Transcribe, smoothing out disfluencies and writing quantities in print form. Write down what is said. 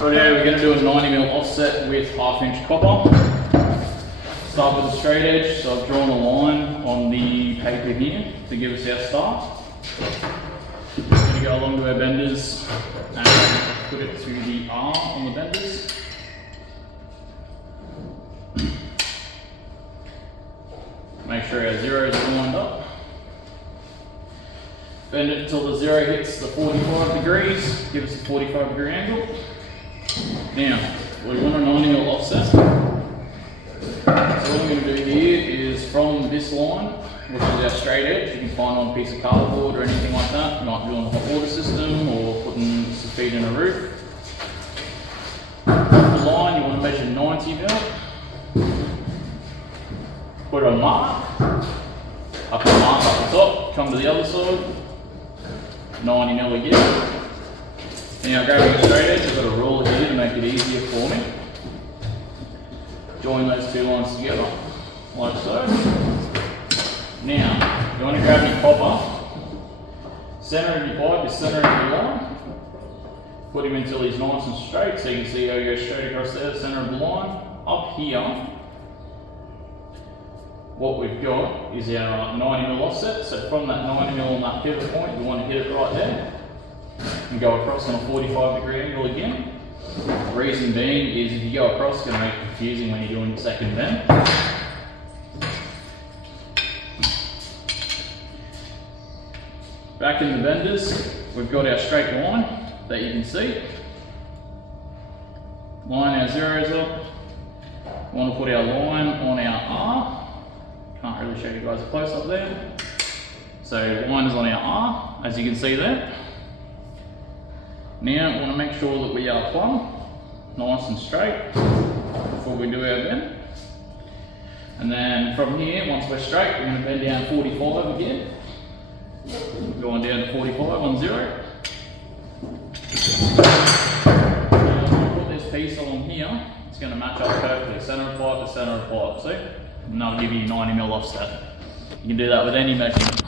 Righto, we're going to do a 90mm offset with 1/2 inch copper. Start with a straight edge, so I've drawn a line on the paper here to give us our start. We're going to go along to our benders and put it to the R on the benders. Make sure our zeros are lined up. Bend it until the zero hits the 45 degrees, give us a 45-degree angle. Now, we want a 90mm offset. So what I'm going to do here is from this line, which is our straight edge, you can find on a piece of cardboard or anything like that. You might be on a hot water system or putting some feet in a roof. Off the line, you want to measure 90mm. Put a mark, up the mark up the top, come to the other side, 90mm again. Now grabbing a straight edge, I've got a ruler here to make it easier for me. Join those two lines together, like so. Now, you want to grab your copper, centre of your pipe is centre of your line. Put him until he's nice and straight, so you can see how he goes straight across there, the centre of the line. Up here, what we've got is our 90mm offset. So from that 90mm on that pivot point, we want to hit it right there and go across on a 45-degree angle again. The reason being is if you go across, it's going to make it confusing when you're doing the second bend. Back in the benders, we've got our straight line that you can see. Line our zeros up. We want to put our line on our R. Can't really show you guys a close up there. So the line is on our R, as you can see there. Now we want to make sure that we are plumb, nice and straight before we do our bend. And then from here, once we're straight, we're going to bend down 45 again. Going down to 45 on zero. Now I'm going to put this piece along here, it's going to match up perfectly, centre of pipe to centre of pipe, see? And that'll give you 90mm offset. You can do that with any measurement.